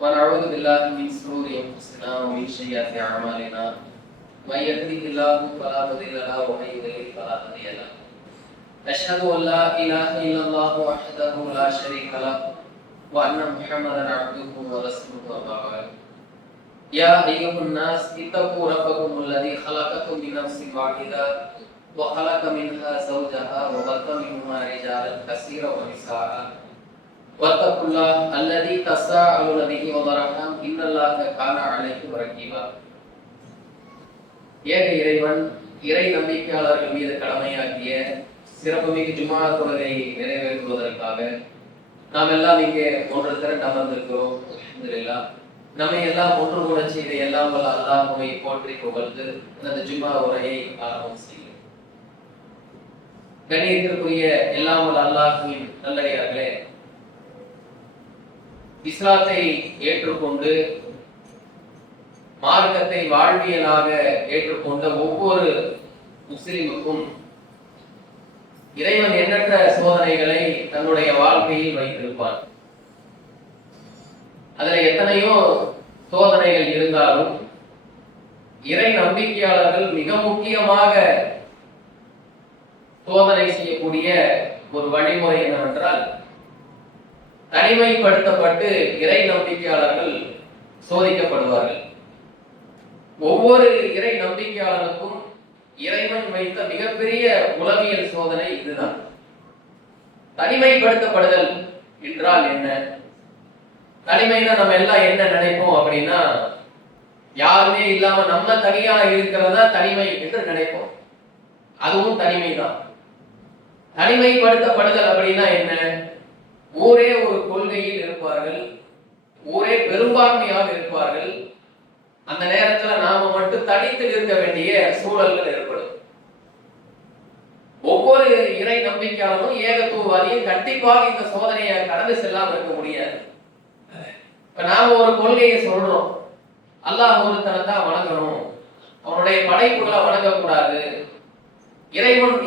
ونعوذ بالله من شرور انفسنا ومن سيئات اعمالنا من يهده الله فلا مضل له ومن يضلل فلا هادي له اشهد ان لا اله الا الله وحده لا شريك له وان محمدا عبده ورسوله اما بعد يا ايها الناس اتقوا ربكم الذي خلقكم من نفس واحده وخلق منها زوجها وبث منهما رجالا كثيرا ونساء واتقوا الله الذي تساءلون به والارحام ان الله كان عليكم رقيبا. ஏக இறைவன் இறை நம்பிக்கையாளர்கள் மீது கடமையாக்கிய சிறப்புமிகு ஜும்ஆ தொழுகை நிறைவேற்றுவதற்காக நாம் எல்லாம் இங்கே ஒன்று திரண்டு அமர்ந்திருக்கிறோம். அல்ஹம்துலில்லாஹ். நம்மை எல்லாம் ஒன்று கூட செய்த எல்லாம் வல்ல அல்லாஹ்வை போற்றி புகழ்ந்து அந்த ஜும்ஆ உரையை ஆரம்பம் செய்கிறோம். கண்ணியத்திற்குரிய எல்லாம் வல்ல அல்லாஹ்வின் நல்லடியார்களே, இஸ்லாத்தை ஏற்றுக்கொண்டு மார்க்கத்தை வாழ்வியலாக ஏற்றுக்கொண்ட ஒவ்வொரு முஸ்லிமுக்கும் இறைவன் எண்ணற்ற சோதனைகளை தன்னுடைய வாழ்க்கையில் வைத்திருப்பார். அதுல எத்தனையோ சோதனைகள் இருந்தாலும் இறை நம்பிக்கையாளர்கள் மிக முக்கியமாக சோதனை செய்யக்கூடிய ஒரு வழிமுறை என்னவென்றால், தனிமைப்படுத்தப்பட்டு இறை நம்பிக்கையாளர்கள் சோதிக்கப்படுவார்கள். ஒவ்வொரு இறை நம்பிக்கையாளருக்கும் இறைவன் வைத்த மிகப்பெரிய உளவியல் சோதனை இதுதான். தனிமைப்படுத்தப்படுதல் என்றால் என்ன? தனிமைனா நம்ம எல்லாம் என்ன நினைப்போம் அப்படின்னா, யாருமே இல்லாம நம்ம தனியா இருக்கிறதா தனிமை என்று நினைப்போம். அதுவும் தனிமைதான். தனிமைப்படுத்தப்படுதல் அப்படின்னா என்ன? ஊரே ஒரு கொள்கையில் இருப்பார்கள், ஊரே பெரும்பான்மையாக இருப்பார்கள். அந்த நேரத்துல நாம மட்டும் தனித்து இருக்க வேண்டிய சூழல்கள் ஏற்படும். ஒவ்வொரு இறை நம்பிக்கையாளரும் ஏகத்துவவாதியும் கண்டிப்பாக இந்த சோதனையை கடந்து செல்லாம இருக்க முடியாது. இப்ப நாம ஒரு கொள்கையை சொல்றோம், அல்லாஹ் ஒருத்தனை தான் வணங்கணும், அவனுடைய படைப்புகளை வணங்கக்கூடாது,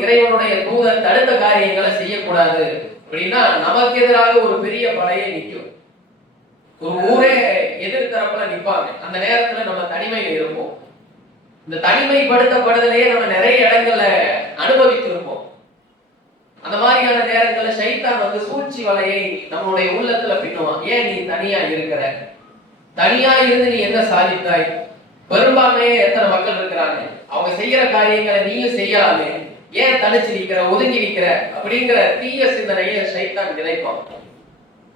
இறைவனுடைய தூதர் தடுத்த காரியங்களை செய்யக்கூடாது அப்படின்னா நமக்கு எதிராக ஒரு பெரிய படையை நிற்கும். ஒரு ஊரே எதிர்த்தரப்புல நிற்பாங்க. அந்த நேரத்துல நம்ம தனிமையில இருப்போம். இந்த தனிமைப்படுத்தப்படுதலையே நம்ம நிறைய இடங்கள்ல அனுபவித்திருப்போம். அந்த மாதிரியான நேரங்கள்ல ஷைத்தான் வந்து சூழ்ச்சி வலையை நம்மளுடைய உள்ளத்துல பின்னுவான். ஏன் நீ தனியா இருக்கிற? தனியா இருந்து நீ என்ன சாதித்தாய்? பெரும்பான்மையே எத்தனை மக்கள் இருக்கிறாங்க, அவங்க செய்யற காரியங்களை நீயும் செய்யலாமே, ஏன் தனிச்சு நிக்கிற, ஒதுங்கி நிக்கிற அப்படிங்கிற தீய சிந்தனையை ஷைத்தான் விதைப்பான்.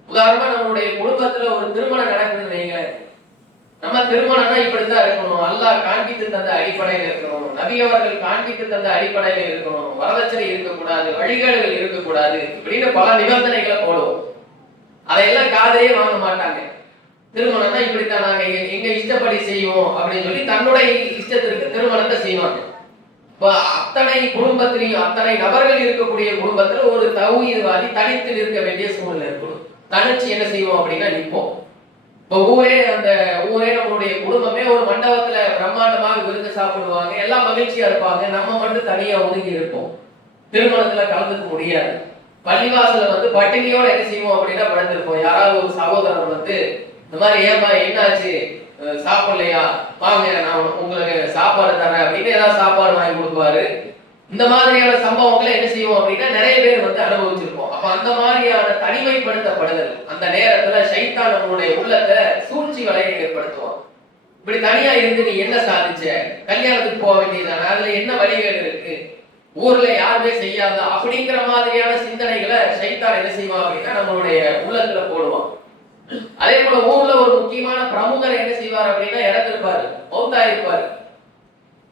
உதாரணமா நம்மளுடைய குடும்பத்துல ஒரு திருமணம் நடக்குதுன்னு வைங்க, நம்ம திருமணம்னா இப்படித்தான் இருக்கணும், அல்லாஹ் காண்பித்து தந்த அடிப்படையில் இருக்கணும், நபி அவர்கள் காண்பித்து தந்த அடிப்படையில் இருக்கணும், வரதட்சணை இருக்கக்கூடாது, வழிகாடுகள் இருக்கக்கூடாது அப்படின்னு பல நிபந்தனைகளை போடுவோம். அதையெல்லாம் காதையே வாங்க மாட்டாங்க. திருமணம்னா இப்படித்தான், நாங்க எங்க இஷ்டப்படி செய்வோம் அப்படின்னு சொல்லி தன்னுடைய இஷ்டத்திற்கு திருமணத்தை செய்வாங்க. இப்ப அத்தனை குடும்பத்திலையும் அத்தனை நபர்கள் இருக்கக்கூடிய குடும்பத்துல ஒரு தௌஹீத்வாதி தனித்து இருக்க வேண்டிய சூழ்நிலை ஏற்படும். தனிச்சு என்ன செய்வோம் அப்படின்னா நிற்போம். இப்ப ஊரே நம்மளுடைய குடும்பமே ஒரு மண்டபத்துல பிரம்மாண்டமாக விருந்து சாப்பிடுவாங்க, எல்லாம் மகிழ்ச்சியா இருப்பாங்க, நம்ம மட்டும் தனியா ஒதுங்கி இருப்போம். திருமணத்துல கலந்துக்க முடியாது. பள்ளிவாசல வந்து பட்டினியோட என்ன செய்வோம் அப்படின்னா படுத்திருப்போம். யாராவது ஒரு சகோதரர் வந்து இந்த மாதிரி ஏன்பா என்னாச்சு, சாப்பிடலையா, வாங்க நான் உங்களுக்கு சாப்பாடு தரேன் அப்படின்னு ஏதாவது சாப்பாடு வாங்கி கொடுப்பாரு. இந்த மாதிரியான சம்பவங்களை என்ன செய்வோம் அப்படின்னா நிறைய பேர் வந்து அனுபவிச்சிருப்போம். அப்ப அந்த மாதிரியான தனிமைப்படுத்தப்படுதல் அந்த நேரத்துல ஷைத்தான் நம்மளுடைய உள்ளத்தை சூழ்ச்சி வலையை ஏற்படுத்துவான். இப்படி தனியா இருந்து நீ என்ன சாதிச்ச, கல்யாணத்துக்கு போக வேண்டியதானே, அதுல என்ன வழிகள் இருக்கு, ஊர்ல யாருமே செய்யாத அப்படிங்கிற மாதிரியான சிந்தனைகளை ஷைத்தான் என்ன செய்வான் அப்படின்னா நம்மளுடைய உள்ளத்துல போடுவான். அதே போல ஊர்ல ஒரு முக்கியமான பிரமுகர் என்ன செய்வார் அப்படின்னா இறந்திருப்பாரு, மௌத்தா இருப்பாரு,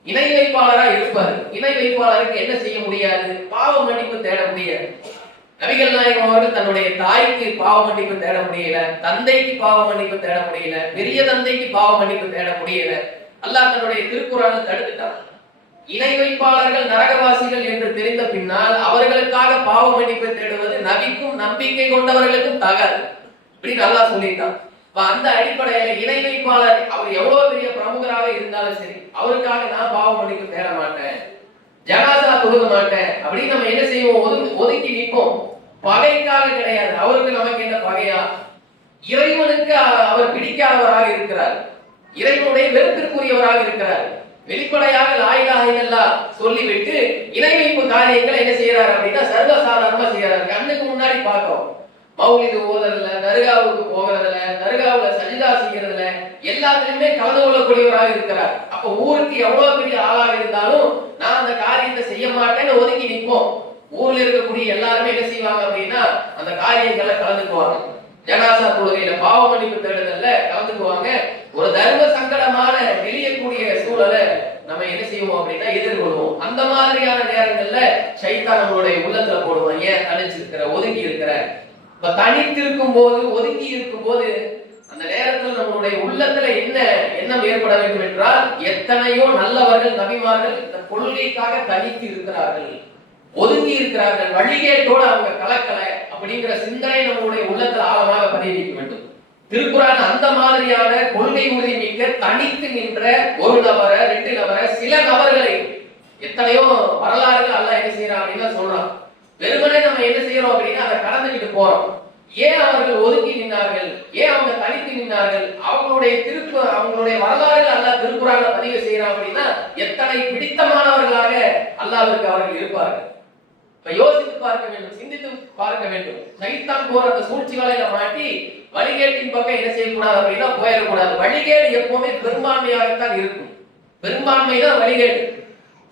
இணை வைப்பாளரா இருப்பாரு. இணை வைப்பாளருக்கு என்ன செய்ய முடியாது? பாவ மன்னிப்பு தேட முடியாது. நபிகள் நாயகம் அவர்கள் தன்னுடைய தாய்க்கு பாவ மன்னிப்பு தேட முடியல, தந்தைக்கு பாவ மன்னிப்பு தேட முடியல, பெரிய தந்தைக்கு பாவ மன்னிப்பு தேட முடியல. அல்லாஹ் தன்னுடைய திருக்குறானை தடுத்துட்டான். இணை வைப்பாளர்கள் நரகவாசிகள் என்று தெரிந்த பின்னால் அவர்களுக்காக பாவ மன்னிப்பு தேடுவது நபிக்கும் நம்பிக்கை கொண்டவர்களுக்கும் தகாது அப்படின்னு அல்லாஹ் சொல்லிட்டான். அந்த அடிப்படையில இணை வைப்பாளர் அவர் எவ்வளவு பெரிய பிரமுகராக இருந்தாலும் சரி, அவருக்காக நான் பாவ மன்னிப்பு தேட மாட்டேன், ஜனாசா தொழுக மாட்டேன் அப்படின்னு நம்ம என்ன செய்வோம்? ஒதுக்கி நிற்போம். பகைக்காக கிடையாது. அவருக்கு நமக்கு என்ன பகையா? இறைவனுக்கு அவர் பிடிக்காதவராக இருக்கிறார், இறைவனுடைய வெறுப்பிற்குரியவராக இருக்கிறார். வெளிப்படையாக லா இலாஹ இல்லல்லாஹ் சொல்லிவிட்டு இணை வைப்பு காரியங்களை என்ன செய்யறாரு அப்படின்னா சர்வசாதாரணமா செய்யறாரு. கண்ணுக்கு முன்னாடி பார்க்கிறோம். மௌலிது ஓதுறதுல, தர்காவுக்கு போகிறதுல, தர்காவுல சஜிதா செய்யறதுல எல்லாத்துலயுமே கலந்து கொள்ளக்கூடியவராக இருக்கிறார். அப்ப ஊருக்கு எவ்வளவு பெரிய ஆளாக இருந்தாலும் நான் அந்த காரியத்தை செய்ய மாட்டேன்னு ஒதுக்கி நிற்போம். ஊர்ல இருக்கக்கூடிய எல்லாருமே என்ன செய்வாங்க அப்படின்னா அந்த காரியங்களை கலந்துக்குவாங்க. ஜனாசா தொழுகையில பாவ மன்னிப்பு தேடுதல்ல கலந்துக்குவாங்க. ஒரு தர்ம சங்கடமான வெளியக்கூடிய சூழலை நம்ம என்ன செய்வோம் அப்படின்னா எதிர்கொள்வோம். அந்த மாதிரியான நேரங்கள்ல சைத்தான் நம்மளுடைய உள்ளத்துல போடுவான். ஏன் தனிச்சிருக்கிற, ஒதுங்கி இருக்கிற. இப்ப தனித்திருக்கும் போது, ஒதுங்கி இருக்கும் போது அந்த நேரத்தில் நம்மளுடைய உள்ளத்துல என்ன எண்ணம் ஏற்பட வேண்டும் என்றால், எத்தனையோ நல்லவர்கள் நபிமார்கள் இந்த கொள்கைக்காக தனித்து இருக்கிறார்கள், ஒதுங்கி இருக்கிறார்கள், வழிகேட்டோடு அவங்க கலக்கல அப்படிங்கிற சிந்தனை நம்மளுடைய உள்ளத்தில் ஆழமாக பதிய வைக்க வேண்டும். திருக்குறான் அந்த மாதிரியான கொள்கை உறுதி மிக்க தனித்து நின்ற ஒரு நபரை, 2 நபரை, சில நபர்களை எத்தனையோ வரலாறுகள் அல்லாஹ் என்ன செய்யறான் அப்படின்னா சொல்றான். வெறுமனே நம்ம என்ன செய்யறோம் அப்படின்னா அதை கடந்துகிட்டு போறோம். ஏன் அவர்கள் ஒதுக்கி நின்றார்கள், ஏன் அவங்க தனித்து நின்றார்கள், அவங்களுடைய வரலாறுகள் அல்லாஹ் திருக்குறான்ல பதிவு செய்யறான் அப்படின்னா எத்தனை பிடித்தமானவர்களாக அல்லாஹ்விற்கு அவர்கள் இருப்பார்கள். இப்ப யோசித்து பார்க்க வேண்டும், சிந்தித்து பார்க்க வேண்டும். சைத்தான் போற அந்த சூழ்ச்சி வலையில மாட்டி வழிகேட்டின் பக்கம் என்ன செய்யக்கூடாது அப்படின்னா போயிடக்கூடாது. வழிகேடு எப்பவுமே பெரும்பான்மையாகத்தான் இருக்கும். பெரும்பான்மை தான் வழிகேடு.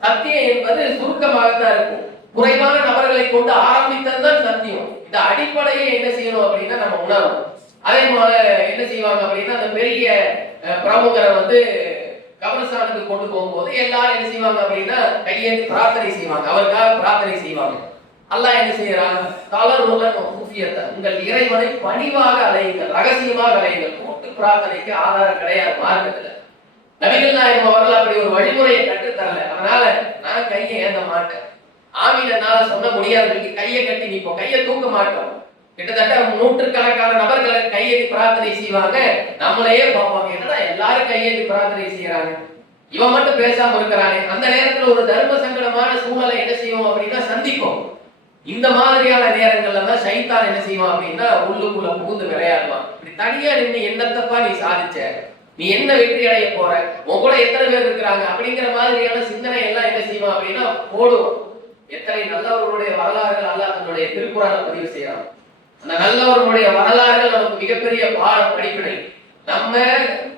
சத்தியம் என்பது சுருக்கமாகத்தான் இருக்கும். குறைவான நபர்களை கொண்டு ஆரம்பித்ததுதான் சத்தியம். இந்த அடிப்படையை என்ன செய்யணும் அப்படின்னா நம்ம உணரணும். அதே போல என்ன செய்வாங்க அப்படின்னா அந்த பெரிய பிரமுகரை கபரஸ்தானுக்கு கொண்டு போகும்போது எல்லாரும் என்ன செய்வாங்க அப்படின்னா கையேந்தி பிரார்த்தனை செய்வாங்க, அவருக்காக பிரார்த்தனை செய்வாங்க. அல்லாஹ் என்ன செய்யறாங்க, உங்கள் இறைவனை பணிவாக அலையுங்கள், ரகசியமாக அலையுங்கள். கூட்டு பிரார்த்தனைக்கு ஆதாரம் கிடையாது மார்க்கத்துல. நபிகள் நாயகம் அவர்கள் அப்படி ஒரு வழிமுறையை கற்றுத்தரல. அதனால நான் கையை ஏந்த மாட்டேன், ஆமீனால சொல்ல முடியாது, கையை கட்டி நிற்போம், கையை தூக்க மாட்டோம். கிட்டத்தட்ட 100கணக்கான நபர்களை கையேந்தி பிரார்த்தனை செய்வாங்க. நம்மளையே பார்ப்பாங்க, என்னடா எல்லாரும் கையேந்தி பிரார்த்தனை செய்யறாங்க, இவன் மட்டும் பேசாம இருக்கிறானே. அந்த நேரத்துல ஒரு தர்ம சங்கடமான சூழலை என்ன செய்வோம் அப்படின்னா சந்திப்போம். இந்த மாதிரியான நேரங்கள்ல தான் சைத்தான் என்ன செய்வான் அப்படின்னா உள்ளுக்குள்ள புகுந்து விளையாடுவான். இப்படி தனியா நின்று என்னத்தப்பா நீ சாதிச்ச, நீ என்ன வெற்றி அடைய போற, உன் கூட எத்தனை பேர் இருக்கிறாங்க அப்படிங்கிற மாதிரியான சிந்தனை எல்லாம் என்ன செய்வான் அப்படின்னா போடுவோம். எத்தனை நல்லவர்களுடைய வரலாறுகள் அல்லாஹ் தன்னுடைய திருக்குறான்ல பதிவு செய்யறான். அந்த நல்லவர்களுடைய வரலாறுகள் நமக்கு மிகப்பெரிய பாடம், படிப்பினை. நம்ம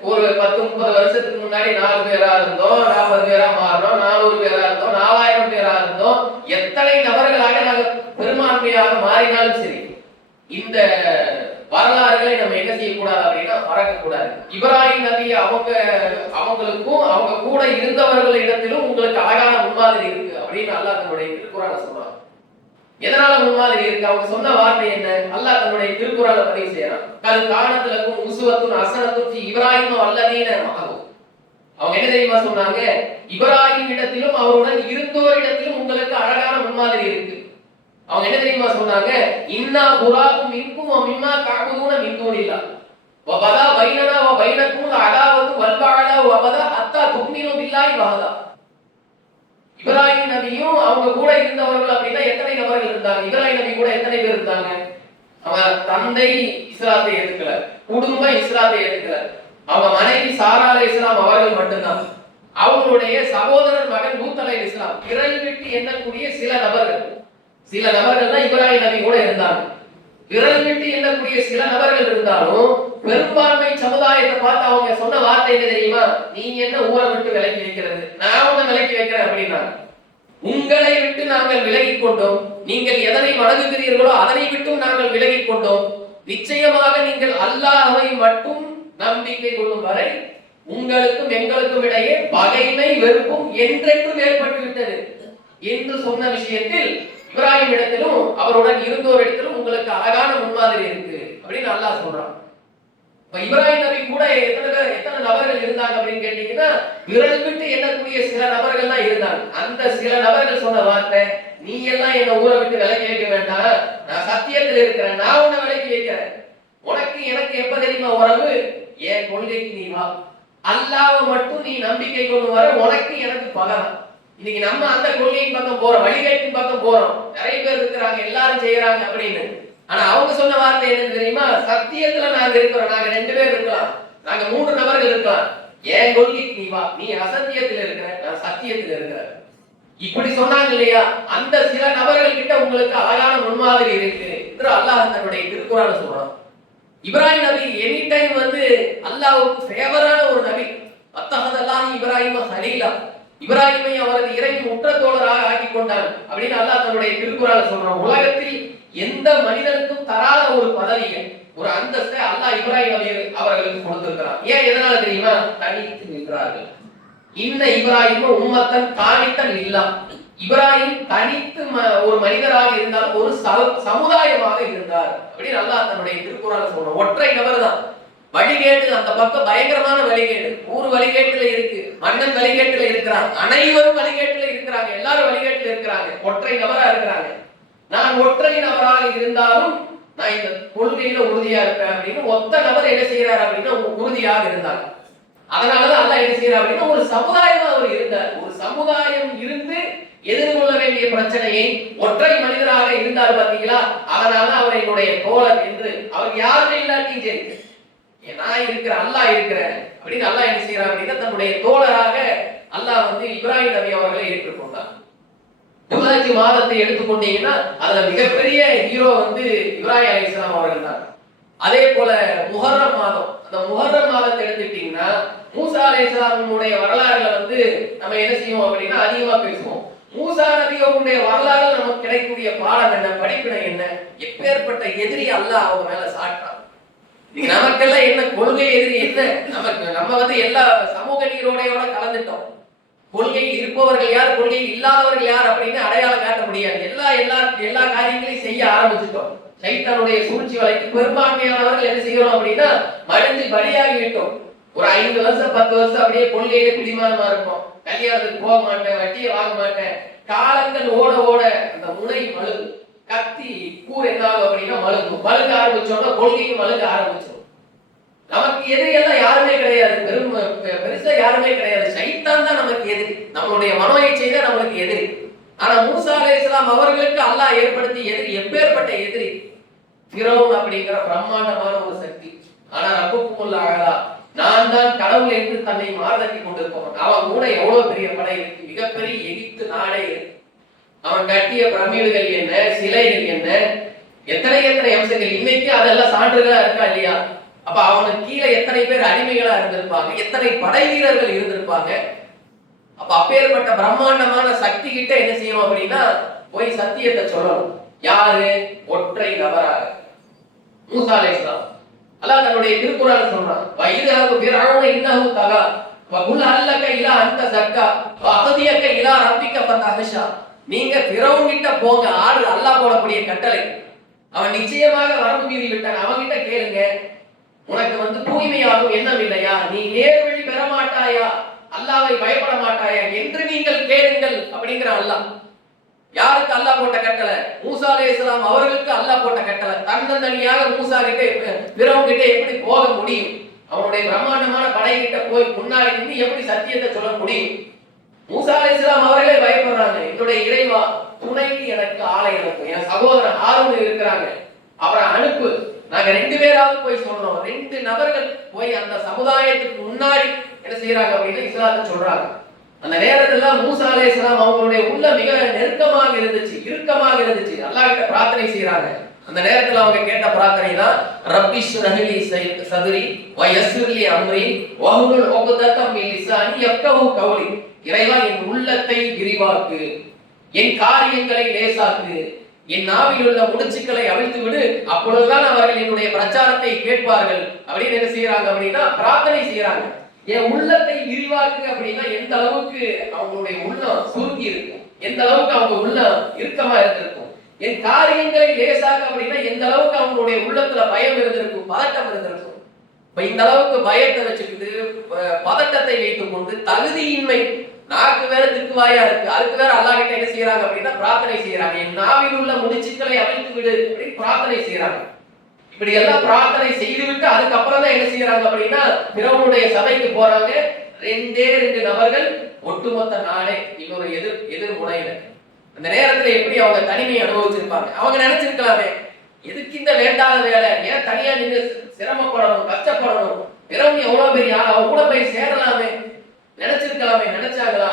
ஒரு 10-30 வருஷத்துக்கு முன்னாடி 4 பேரா இருந்தோம், 40 பேரா மாறணும், 400 பேரா இருந்தோம், 4000 பேரா இருந்தோம். எத்தனை நபர்களாக நாங்கள் பெரும்பான்மையாக மாறினாலும் சரி, இந்த வரலாறுகளை நம்ம என்ன செய்யக்கூடாது அப்படின்னா மறக்க கூடாது. இப்ராஹிம் நபி அவங்களுக்கும் அவங்க கூட இருந்தவர்களிடத்திலும் உங்களுக்கு அழகான முன்மாதிரி இருக்கு அப்படின்னு அல்லாஹ் தன்னுடைய திருக்குறான்ல சொல்றான். எதனால முன்மாதிரி இருக்கு? அவங்க சொன்ன வார்த்தை என்ன? அல்லாஹ் தன்னுடைய திருக்குறான்ல பதிவு செய்யறான். கல் கானத்துலக்கும் உஸ்வத்துன் ஹஸனத்துன் இப்ராஹிம் வல்லதீன மஅஹு. அவங்க என்ன தெரியுமா சொன்னாங்க? இப்ராஹிம் இடத்திலும் அவருடன் இருந்தோரிடத்திலும் உங்களுக்கு அழகான முன்மாதிரி இருக்கு. அவங்க என்ன தெரியுமா சொன்னாங்க? இன்னா புராக்கும் மின்கும் வ மிம்மா தஅபுதுன மின் தூனில்லாஹ் வ பதா பைனனா வ பைனக்கும் அதாவத்து வல் பஅலா வ பதா ஹத்தா துமினு பில்லாஹி வஹதா. இப்ராஹிம் நபியும் அவங்க கூட இருந்தவர்கள் அப்படின்னா எத்தனை நபர்கள் இருந்தாங்க? இப்ராஹிம் நபி கூட எத்தனை பேர் இருந்தாங்க? அவங்க தந்தை இஸ்லாத்தை ஏற்றுக்கல, குடும்பம் இஸ்லாத்தை ஏற்றுக்கல, அவங்க மனைவி சாரா அலைஹிஸ்ஸலாம் அவர்கள் மட்டும்தான். அவங்களுடைய சகோதரர் மகன் லூத் அலைஹிஸ்ஸலாம், விரல் விட்டு எண்ணக்கூடிய சில நபர்கள் தான் இப்ராஹிம் நபி கூட இருந்தாங்க. விரல் விட்டு எண்ணக்கூடிய சில நபர்கள் இருந்தாலும் பெரும்பான்மை சமுதாயத்தை பார்த்து அவங்க சொன்ன வார்த்தை என்ன தெரியுமா? நீ என்ன ஊரை விட்டு விலக்கி வைக்கிறது, நான் உன்னை விலக்கி வைக்கிறேன் அப்படின்னா, உங்களை விட்டு நாங்கள் விலகி கொண்டோம், நீங்கள் எதனை வணங்குகிறீர்களோ அதனை விட்டும் நாங்கள் விலகி கொண்டோம், நிச்சயமாக நீங்கள் அல்லாஹ்வை மட்டும் நம்பிக்கை கொள்ளும் வரை உங்களுக்கும் எங்களுக்கும் இடையே பகைமை வெறுப்பும் என்றென்றும் ஏற்பட்டு விட்டது என்று சொன்ன விஷயத்தில் இப்ராஹிம் இடத்திலும் அவருடன் இருந்தோர் இடத்திலும் உங்களுக்கு அழகான முன்மாதிரி இருக்கு அப்படின்னு அல்லாஹ் சொல்றான். இப்ராஹிம் நபி கூட எத்தனை நபர்கள் இருந்தாங்க அப்படின்னு கேட்டீங்கன்னா விரல் விட்டு எண்ணக்கூடிய சில நபர்கள் தான் இருந்தாங்க. அந்த சில நபர்கள் சொன்ன வார்த்தை, நீ எல்லாம் என்ன ஊரை விட்டு விலக்கி வைக்க வேண்டாம், நான் சத்தியத்தில் இருக்கிறேன், நான் உன்னை விலக்கி வைக்கிறேன், உனக்கு எனக்கு எப்ப தெரியுமா உறவு, என் கொள்கைக்கு நீ வா, அல்லாஹ்வை மட்டும் நீ நம்பிக்கை கொண்டு வர, உனக்கு எனக்கு பகரம். இன்னைக்கு நம்ம அந்த கொள்கையின் பக்கம் போறோம், வழிகேட்டின் பக்கம் போறோம். நிறைய பேர் இருக்கிறாங்க, எல்லாரும் செய்யறாங்க அப்படின்னு. ஆனா அவங்க சொன்ன வார்த்தை என்னன்னு தெரியுமா? சத்தியத்துல நாங்க இருக்கிறோம், நாங்க 2 பேர் இருக்கலாம், நாங்க 3 நபர்கள் இருக்கலாம், என் கொள்கைக்கு நீ வா, நீ அசத்தியத்தில் இருக்கிற, நான் சத்தியத்தில் இருக்கிறேன். இப்படி சொன்னாங்க இல்லையா? அந்த சில நபர்கள் கிட்ட உங்களுக்கு அழகான முன்மாதிரி இருக்கு என்று அல்லாஹ் தன்னுடைய திருக்குறான சொல்றான். இப்ராஹிம் நபி எனி டைம் அல்லாஹ்வுக்கு ஃபேவரான ஒரு நபி. அத்தஹதல்லாஹி இப்ராஹிம ஹலீலா, இப்ராஹிமை அவரது இறைவன் உற்ற தோழராக ஆக்கி கொண்டான் அப்படின்னு அல்லாஹ் தன்னுடைய திருக்குறான சொல்றான். உலகத்தில் எந்த மனிதனுக்கும் தராத ஒரு பதவியை, ஒரு அந்தஸ்தை அல்லாஹ் இப்ராஹிம் நபி அவர்களுக்கு கொடுத்திருக்கிறான். ஏன், எதனால தெரியுமா? தனித்து நின்றார்கள். இன்ன இப்ராஹிம் உம்மத்தன் காணித்தன் இல்லா, இப்ராஹிம் தனித்து ஒரு மனிதராக இருந்தால் ஒரு சமுதாயமாக இருந்தார் அப்படின்னு அல்லாஹ் தன்னுடைய திருக்குறான் சொல்றான். ஒற்றை நபர் தான். வழிகேட்டு அந்த பக்கம் பயங்கரமான வழிகேடு, ஊர் வழிகேட்டுல இருக்கு, மன்னன் வழிகேட்டுல இருக்கிறாங்க, அனைவரும் வழிகேட்டுல இருக்கிறாங்க, எல்லாரும் வழிகேட்டுல இருக்கிறாங்க, ஒற்றை நபரா இருக்கிறாங்க. நான் ஒற்றை நபராக இருந்தாலும் நான் இந்த கொள்கையில உறுதியா இருப்பேன் அப்படின்னு ஒத்த நபர் என்ன செய்யறாரு அப்படின்னா உறுதியாக இருந்தாங்க. அதனாலதான் அல்லாஹ் என்ன செய்யறாரு அப்படின்னா ஒரு சமுதாயமா அவர் இருந்தார். ஒரு சமுதாயம் இருந்து எதிர்கொள்ள வேண்டிய பிரச்சனையை ஒற்றை மனிதராக இருந்தார் பாத்தீங்களா? அதனால அவர் என்னுடைய தோழர் என்று, அவர் யாருமே இல்லாட்டியும் சரி, நான் இருக்கிறேன், அல்லாஹ் இருக்கிறேன் அப்படின்னு அல்லாஹ் என்ன செய்யறார் அப்படின்னா தன்னுடைய தோழராக அல்லாஹ் இப்ராஹிம் நபி அவர்களை ஏற்றுக்கொண்டார். துல்ஹஜ் மாதத்தை எடுத்துக்கொண்டீங்கன்னா அதுல மிகப்பெரிய ஹீரோ இப்ராஹிம் அலைஹிஸ்ஸலாம் அவர்கள் தான். அதே போல முஹர்ரம் மாதம், அந்த முஹர்ரம் மாதத்தை எடுத்துக்கிட்டீங்கன்னா மூசா அலைஹிஸ்ஸலாமுடைய வரலாறுல நம்ம என்ன செய்வோம் அப்படின்னா அதிகமா பேசுவோம். மூசா நபியோடைய வரலாறு நமக்கு கிடைக்கக்கூடிய பாடம் என்ன, படிப்பினை என்ன, எப்பேற்பட்ட எதிரி அல்லாஹ் அவங்க மேல சாட்டான். நமக்கெல்லாம் என்ன கொள்கை எதிரி என்ன, நம்ம எல்லா சமூக நீரோடையோட கலந்துட்டோம். கொள்கை இருப்பவர்கள் யார், கொள்கை இல்லாதவர்கள் யார் அப்படின்னு அடையாளம் காட்ட முடியாது. எல்லா காரியங்களையும் செய்ய ஆரம்பிச்சுட்டோம். சைத்தானுடைய சூழ்ச்சி வலைக்கு பெரும்பான்மையானவர்கள் என்ன செய்யறோம் அப்படின்னா மடிஞ்சு பலியாகி விட்டோம். ஒரு 5 வருஷம் 10 வருஷம் அப்படியே கொள்கையில பிடிமானமா இருக்கும். கல்யாணத்துக்கு போக மாட்டேன், வட்டியை வாங்க மாட்டேன். காலங்கள் ஓட ஓட அந்த முனை மழுகு, கத்தி கூர் என்ன ஆகும் அப்படின்னா மழுக ஆரம்பிச்சோம்னா கொள்கையும் மழுக ஆரம்பிச்சோம். நமக்கு எதிரி எல்லாம் யாருமே கிடையாது, பெருசா யாருமே கிடையாது. சைத்தான் தான் நமக்கு எதிரி, நம்மளுடைய மனோ இச்சை தான் நம்மளுக்கு எதிரி. ஆனா மூசா அலைஹிஸ்ஸலாம் அவர்களுக்கு அல்லாஹ் ஏற்படுத்திய எதிரி எப்பேற்பட்ட எதிரி? ஃபிரௌன் அப்படிங்கிற பிரம்மாண்டமான ஒரு சக்தி. ஆனா ரப்புக்குமுல் அலா, நான் தான் கடவுள் என்று தன்னை மார்தட்டி கொண்டிருப்பவன். அவன் கூட எவ்வளவு பெரிய படை இருக்கு, மிகப்பெரிய எகிப்து நாடே இருக்கு. அவன் கட்டிய பிரமிடுகள் என்ன, சிலைகள் என்ன, எத்தனை அம்சங்கள் இன்னைக்கு அதெல்லாம் சான்றுகளா இருக்கா இல்லையா? அப்ப அவனுக்கு கீழே எத்தனை பேர் அடிமைகளா இருந்திருப்பாங்க, எத்தனை படை வீரர்கள் இருந்திருப்பாங்க. அப்ப அப்பேற்பட்ட பிரம்மாண்டமான சக்தி கிட்ட என்ன செய்யணும் அப்படின்னா போய் சத்தியத்தை சொல்லணும். யாரு? ஒற்றை நபராக மூசா அலைஹிஸ்ஸலாம். அல்லாஹ் தன்னுடைய திருக்குறான்ல சொல்றான், வயிதஹு ஃபிரௌன இன்னஹு தகா வகுல் அல்லக இலா அன்த ஜக்கா வஹதியக இலா ரப்பிக ஃபதஹஷா. நீங்க ஃபிரௌன் கிட்ட போங்க, ஆடு அல்லாஹ் போடக்கூடிய கட்டளை. அவன் நிச்சயமாக வரம்பு மீறி விட்டான், அவன் கிட்ட கேளுங்க, உனக்கு தூய்மையாகும் எண்ணம் இல்லையா, நீ நேர்வழி பெற மாட்டாயா, அல்லாஹ்வை பயப்பட மாட்டாயா என்று நீங்கள் கேளுங்கள் அப்படிங்கிற அல்லாஹ். யாருக்கு அல்லாஹ் போட்ட கட்டளை? மூசா அலைஹிஸ்ஸலாம் அவர்களுக்கு அல்லாஹ் போட்ட கட்டளை. தன்னந்தனியாக மூசா கிட்ட ஃபிரௌன் கிட்ட எப்படி போக முடியும்? அவனுடைய பிரம்மாண்டமான படை கிட்ட போய் முன்னாடி நின்று எப்படி சத்தியத்தை சொல்ல முடியும்? மூசா அலைஹிஸ்ஸலாம் அவர்களே பயப்படுறாங்க, என்னுடைய இறைவா துணைக்கு எனக்கு ஆளை அனுப்பு, என் சகோதரன் ஹாரூன் இருக்கிறாங்க, அவரை அனுப்பு, நாங்க 2 பேராவது போய் சொல்றோம். 2 நபர்கள் போய் அந்த சமுதாயத்துக்கு முன்னாடி என்ன செய்யறாங்க அப்படின்னு இஸ்லாத்தை சொல்றாங்க. அந்த நேரத்துல மூசா அலைஹிஸ்ஸலாம் அவங்களுடைய உள்ள மிக நெருக்கமாக இருந்துச்சு, இறுக்கமாக இருந்துச்சு. அல்லாஹ் கிட்ட பிரார்த்தனை செய்யறாங்க. அந்த நேரத்துல அவங்க கேட்ட பிரார்த்தனை தான் ரப்பிஷ்ரஹ் லி சத்ரி வ யஸ்ஸிர் லி அம்ரி வஹ்லுல் உக்தத்தம் மின் லிசானி யஃப்கஹு கௌலி. இறைவா என் உள்ளத்தை விரிவாக்கு, என் காரியங்களை லேசாக்கு, என் நாவில் உள்ள முடிச்சுக்களை அவிழ்த்து விடு, அப்பொழுதுதான் அவர்கள் என்னுடைய பிரச்சாரத்தை கேட்பார்கள் அப்படின்னு என்ன செய்யறாங்க அப்படின்னா பிரார்த்தனை செய்யறாங்க. என் உள்ளத்தை விரிவாக்கு அப்படின்னா எந்த அளவுக்கு அவங்களுடைய உள்ளம் சுருங்கி இருக்கும், எந்த அளவுக்கு அவங்க உள்ளம் இறுக்கமா இருந்திருக்கும். என் காரியங்களை லேசாக அப்படின்னா எந்த அளவுக்கு அவங்களுடைய உள்ளத்துல பயம் இருந்திருக்கும், பதட்டம் இருந்திருக்கும். இப்ப இந்த அளவுக்கு பயத்தை வச்சுக்கிட்டு பதட்டத்தை வைத்துக் கொண்டு தகுதியின்மை, நாக்கு வேற திக்குவாயா இருக்கு, அதுக்கு வேற அல்லாஹ் கிட்ட என்ன செய்யறாங்க அப்படின்னா பிரார்த்தனை செய்யறாங்க. என் நாவில் உள்ள முடிச்சுக்களை அவிழ்த்து விடு அப்படின்னு பிரார்த்தனை செய்யறாங்க. இப்படி எல்லாம் பிரார்த்தனை செய்துவிட்டு அதுக்கப்புறம் தான் என்ன செய்யறாங்க அப்படின்னா ஃபிரௌனுடைய சபைக்கு போறாங்க. 2 நபர்கள், ஒட்டுமொத்த நாடே இன்னொரு எதிர் முனையில. அந்த நேரத்துல எப்படி அவங்க தனிமையை அனுபவிச்சிருப்பாங்க? அவங்க நினைச்சிருக்கலாமே, எதுக்கு இந்த வேண்டாத வேலை? ஏன் தனியா நின்று சிரமப்படணும், கஷ்டப்படணும்? பிறகு எவ்வளவு பெரிய ஆள், அவங்க கூட போய் சேரலாமே, நினைச்சிருக்கலாமே, நினைச்சாங்களா?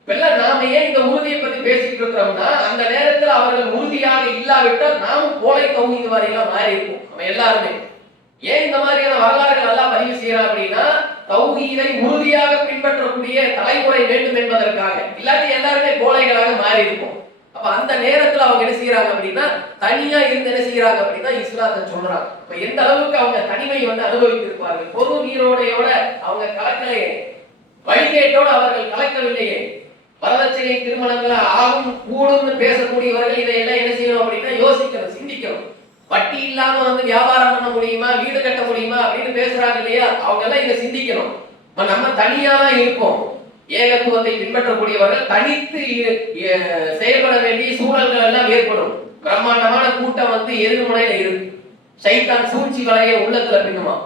இப்பெல்லாம் நாம ஏன் இந்த உறுதியை பத்தி பேசிட்டு இருக்கிறோம்னா, அந்த நேரத்தில் அவர்கள் உறுதியாக இல்லாவிட்டால் நாமும் கோலை தௌஹீத் வாரியெல்லாம் மாறி இருக்கும் நம்ம எல்லாருமே. ஏன் இந்த மாதிரியான வரலாறுகள் எல்லாம் பதிவு செய்யலாம் அப்படின்னா, தௌஹீதை உறுதியாக பின்பற்றக்கூடிய தலைமுறை வேண்டும் என்பதற்காக. இல்லாட்டி எல்லாருமே கோலைகளாக மாறி இருக்கும். அப்ப அந்த நேரத்துல அவங்க என்ன செய்யறாங்க அப்படின்னா, தனியா இருந்து என்ன செய்யறாங்க அப்படின்னா இஸ்லாத்தை சொல்றாங்க. அப்ப எந்த அளவுக்கு அவங்க தனிமை அனுபவித்திருப்பார்கள். பொது நீரோடையோட அவங்க கலக்கலையே, வழிகேட்டோடு அவர்கள் கலக்கவில்லையே. வரதட்சணை திருமணங்களை ஆகும் கூடும் பேசக்கூடியவர்கள் இதையெல்லாம் என்ன செய்யணும் அப்படின்னா யோசிக்கணும், சிந்திக்கணும். வட்டி இல்லாம வியாபாரம் பண்ண முடியுமா, வீடு கட்ட முடியுமா அப்படின்னு பேசுறாங்க இல்லையா, அவங்க எல்லாம் இதை சிந்திக்கணும். நம்ம தனியா தான் இருப்போம். ஏகத்துவத்தை பின்பற்றக்கூடியவர்கள் தனித்து செயல்பட வேண்டிய சூழல்கள் எல்லாம் ஏற்படும். பிரம்மாண்டமான கூட்டம் எதிர்முனையில இருக்கு. சைத்தான் சூழ்ச்சி வலைய உள்ளத்துல பின்னுமா.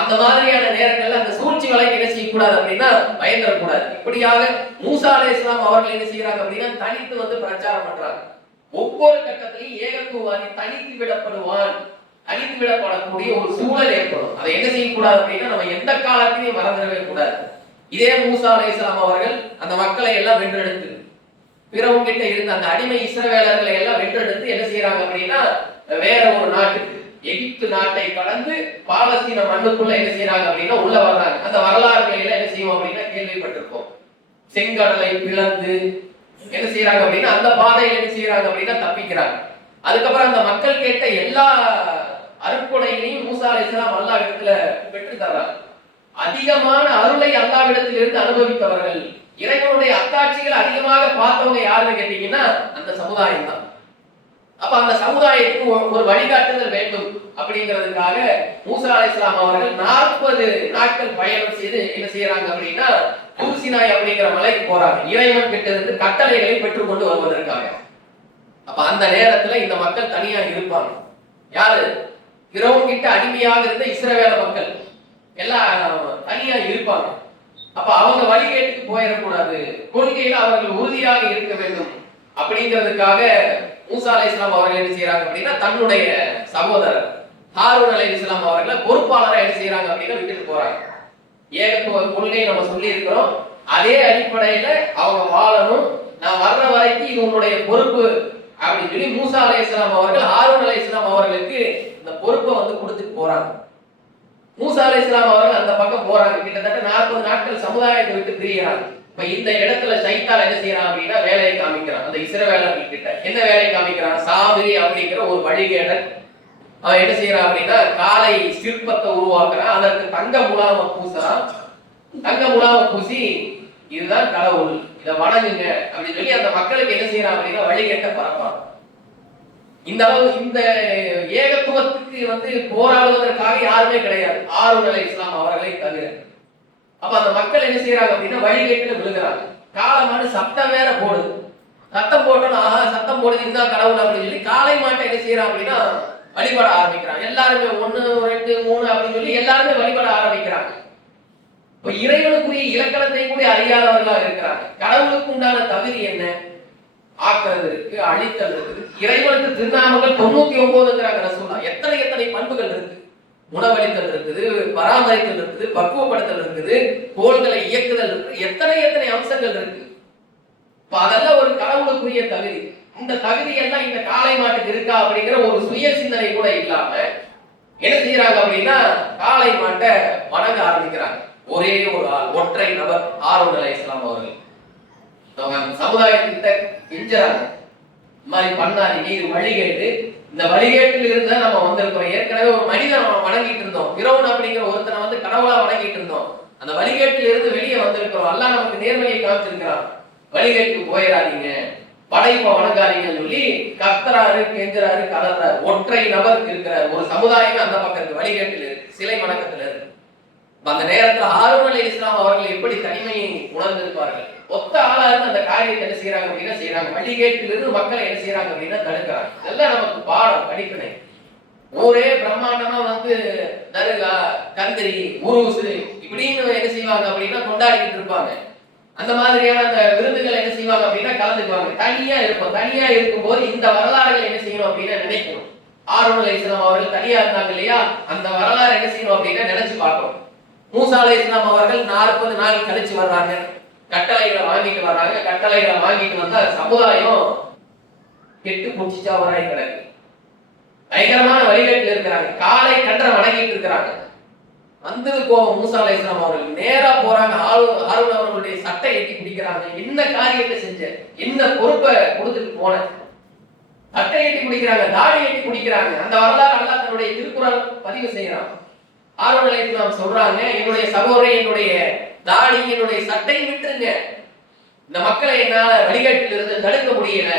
அந்த மாதிரியான நேரங்கள்ல அந்த சூழ்ச்சி வலைக்கு என்ன செய்யக்கூடாது அப்படின்னா பயந்துடக்கூடாது. இப்படியாக மூசா அலைஹிஸ்ஸலாம் அவர்கள் என்ன செய்யறாங்க அப்படின்னா தனித்து பிரச்சாரம் பண்றாங்க. ஒவ்வொரு கட்டத்திலையும் ஏகத்துவவாதி தனித்து விடப்படுவான், தனித்து விடப்படக்கூடிய ஒரு சூழல் ஏற்படும். அதை என்ன செய்யக்கூடாது அப்படின்னா நம்ம எந்த காலத்திலையும் மறந்துடவே கூடாது. இதே மூசா அலைஹிஸ்ஸலாம் அவர்கள் அந்த மக்களை எல்லாம் வென்றெடுத்து பிறவும் கிட்ட இருந்த அந்த அடிமை இஸ்ரவேலர்களை எல்லாம் வென்றெடுத்து என்ன செய்யறாங்க அப்படின்னா வேற ஒரு நாட்டுக்கு, எகிப்து நாட்டை கடந்து பாலஸ்தீன மண்ணுக்குள்ள என்ன செய்யறாங்க அப்படின்னா உள்ள வர்றாங்க. அந்த வரலாறுகளை எல்லாம் என்ன செய்வோம் அப்படின்னா கேள்விப்பட்டிருக்கோம். செங்கடலை பிளந்து என்ன செய்யறாங்க அப்படின்னா அந்த பாதையில என்ன செய்யறாங்க அப்படின்னா தப்பிக்கிறாங்க. அதுக்கப்புறம் அந்த மக்கள் கேட்ட எல்லா அருட்கொடைகளையும் மூசா அலைஹிஸ்ஸலாம் அல்லாஹ்விடத்துல பெற்று தர்றாங்க. அதிகமான அருளை அல்லாஹ்விடத்தில் இருந்து அனுபவித்தவர்கள், இறைவனுடைய அத்தாட்சிகள் அதிகமாக பார்த்தவங்க யாருன்னு கேட்டீங்கன்னா அந்த சமுதாயம் தான். அப்ப அந்த சமுதாயத்துக்கு ஒரு வழிகாட்டுதல் வேண்டும் அப்படிங்கிறதுக்காக மூசா அலைஹிஸ்ஸலாம் அவர்கள் 40 நாட்கள் பயணம் செய்து என்ன செய்யறாங்க அப்படின்னா தூசினாய் அப்படிங்கிற மலைக்கு போறாங்க. இறைவன் கிட்ட இருந்து கட்டளைகளை பெற்றுக் கொண்டு வருவதற்காக. அப்ப அந்த நேரத்துல இந்த மக்கள் தனியா இருப்பாங்க. யாரு? பிறவும் கிட்ட அடிமையாக இருந்த இஸ்ரவேல மக்கள் எல்லாம் தனியா இருப்பாங்க. அப்ப அவங்க வழிகேட்டுக்கு போயிடக்கூடாது, கொள்கையில அவர்கள் உறுதியாக இருக்க வேண்டும் அப்படிங்கிறதுக்காக மூசா அலைஹிஸ்ஸலாம் அவர்கள் என்ன செய்யறாங்க அப்படின்னா தன்னுடைய சகோதரர் ஹாரூன் அலைஹிஸ்ஸலாம் அவர்களை பொறுப்பாளரை என்ன செய்யறாங்க அப்படின்னா விட்டுட்டு போறாங்க. ஏகத்துவ கொள்கை நம்ம சொல்லி இருக்கிறோம், அதே அடிப்படையில அவங்க வாழணும், நான் வர்ற வரைக்கும் இது உன்னுடைய பொறுப்பு அப்படின்னு சொல்லி மூசா அலைஹிஸ்ஸலாம் அவர்கள் ஹாரூன் அலைஹிஸ்ஸலாம் அவர்களுக்கு இந்த பொறுப்பை கொடுத்துட்டு போறாங்க. மூசா அலைஹிஸ்ஸலாம் அவர்கள் அந்த பக்கம் போறாங்க. கிட்டத்தட்ட 40 நாட்கள் சமுதாயத்தை விட்டு பிரிகிறாங்க. இப்ப இந்த இடத்துல சைத்தான் என்ன செய்யறான் அப்படின்னா வேலையை காமிக்கிறான். அந்த இஸ்ரவேலர்கள் கிட்ட என்ன வேலையை காமிக்கிறான்? சாபிரி அப்படிங்கிற ஒரு வழிகேடன் அவன் என்ன செய்யறான் அப்படின்னா காலை சிற்பத்தை உருவாக்குறான். அதற்கு தங்க முலாம பூசுறான். தங்க முலாம பூசி இதுதான் கடவுள், இதை வணங்குங்க அப்படின்னு சொல்லி அந்த மக்களுக்கு என்ன செய்யறான் அப்படின்னா வழிகேட்ட பரப்பான். இந்த அளவு இந்த ஏகத்துவத்துக்கு போராடுவதற்காக யாருமே கிடையாது, ஹாரூன் அலைஹிஸ்ஸலாம் அவர்களை தவிர. அப்ப அந்த மக்கள் என்ன செய்யறாங்க அப்படின்னா வழிகேட்டுல விழுகிறாங்க. காலமாடு சத்தம் வேற போடுது. சத்தம் போட்டோம், ஆஹா சத்தம் போடுது, இதுதான் கடவுள் அப்படின்னு சொல்லி காளை மாட்டை என்ன செய்யறான் அப்படின்னா வழிபட ஆரம்பிக்கிறாங்க. எல்லாருமே 1 2 3 அப்படின்னு சொல்லி எல்லாருமே வழிபட ஆரம்பிக்கிறாங்க. இப்ப இறைவனுக்குரிய இலக்கணத்தை கூட அறியாதவர்களா இருக்கிறாங்க. கடவுளுக்கு உண்டான தகுதி என்ன? ஆக்குறது இருக்கு, அழித்தல் இருக்குது. இறைவனுக்கு திருநாமங்கள் 99ங்கிறாங்க ரசூலுல்லாஹ். எத்தனை பண்புகள் இருக்கு. உணவளித்தல் இருக்குது, பராமரித்தல் இருக்குது, பக்குவப்படுத்தல் இருக்குது, கோள்களை இயக்குதல் இருக்கு, எத்தனை அம்சங்கள் இருக்கு. அதெல்லாம் ஒரு கடவுளுக்குரிய தகுதி. இந்த தகுதி எல்லாம் இந்த காளை மாட்டுக்கு இருக்கா அப்படிங்கிற ஒரு சுய சிந்தனை கூட இல்லாம என்ன செய்யறாங்க அப்படின்னா காளை மாட்டை வணங்க ஆரம்பிக்கிறாங்க. ஒரே ஒரு ஆள், ஒற்றை நபர் ஹாரூன் அலைஹிஸ்ஸலாம் அவர்கள். அவங்க சமுதாயத்திட்ட கெஞ்சுறாங்க, இந்த மாதிரி பண்ணாதீங்க, இது வழிகேட்டு. இந்த வழிகேட்டில் இருந்தா நம்ம வந்திருக்கிறோம். ஏற்கனவே ஒரு மனிதன் வணங்கிட்டு இருந்தோம், பிறவுன் அப்படிங்கிற ஒருத்தனை கடவுளா வணங்கிட்டு இருந்தோம். அந்த வழிகேட்டில் இருந்து வெளியே வந்திருக்கிறோம். அல்லாஹ் நமக்கு நேர்வழியை காமிச்சிருக்கிறான். வழிகேட்டுக்கு போயிடாதீங்க, படைப்பை வணங்காதீங்கன்னு சொல்லி கத்துறாரு, கெஞ்சுறாரு, கதறாரு. ஒற்றை நபர் இருக்கிறார். ஒரு சமுதாயம் அந்த பக்கத்து வழிகேட்டில் இருக்கு, சிலை வணக்கத்துல இருக்கு. அந்த நேரத்துல ஹாரூன் அலைஹிஸ்ஸலாம் அவர்கள் எப்படி தனிமையை உணர்ந்திருப்பார்கள். ஒத்த ஆளா இருந்து அந்த காரியத்தை என்ன செய்யறாங்க அப்படின்னா செய்யறாங்க. வழிகேட்டிலிருந்து மக்களை என்ன செய்யறாங்க அப்படின்னா தடுக்கிறாங்க. இதெல்லாம் நமக்கு பாடம், படிப்பினை. ஊரே பிரம்மாண்டமா தர்கா, கந்திரி, உருசு இப்படின்னு என்ன செய்வாங்க அப்படின்னா கொண்டாடிட்டு இருப்பாங்க. அந்த மாதிரியான அந்த விருதுகள் என்ன செய்வாங்க அப்படின்னா கலந்துக்குவாங்க. தனியா இருப்போம். தனியா இருக்கும்போது இந்த வரலாறுகள் என்ன செய்யணும் அப்படின்னா நினைக்கணும். ஹாரூன் அலைஹிஸ்ஸலாம் அவர்கள் தனியா இருந்தாங்க இல்லையா, அந்த வரலாறு என்ன செய்யணும் அப்படின்னா நினைச்சு பார்க்கணும். மூசா அலைஹிஸ்ஸலாம் அவர்கள் 40 நாள் கழிச்சு வர்றாங்க, கட்டளைகளை வாங்கிட்டு வர்றாங்க. கட்டளைகளை வாங்கிட்டு வந்தா சமுதாயம் கெட்டு புடிச்சாவராய் கிடக்கு. பயங்கரமான வழிகேட்டில் இருக்கிறாங்க. காலை கன்ற வணங்கிட்டு இருக்கிறாங்க. வந்தது கோபம் மூசா அலைஹிஸ்ஸலாம் அவர்கள் நேரா போறாங்க. ஹாரூன் அவர்களுடைய சட்டை எட்டி பிடிக்கிறாங்க. என்ன காரியத்தை செஞ்ச, என்ன பொறுப்பை கொடுத்துட்டு போன, சட்டை எட்டி பிடிக்கிறாங்க, தாடி எட்டி பிடிக்கிறாங்க. அந்த வரலாறு அல்லாஹ் தன்னுடைய திருக்குறான் பதிவு செய்யறான். ஹாரூன் அலைஹிஸ்ஸலாம் சொல்றாங்க, என்னுடைய சகோதரன், என்னுடைய தாடி, என்னுடைய சட்டை விட்டுருங்க, இந்த மக்களை என்னால வழிகாட்டில் இருந்து தடுக்க முடியல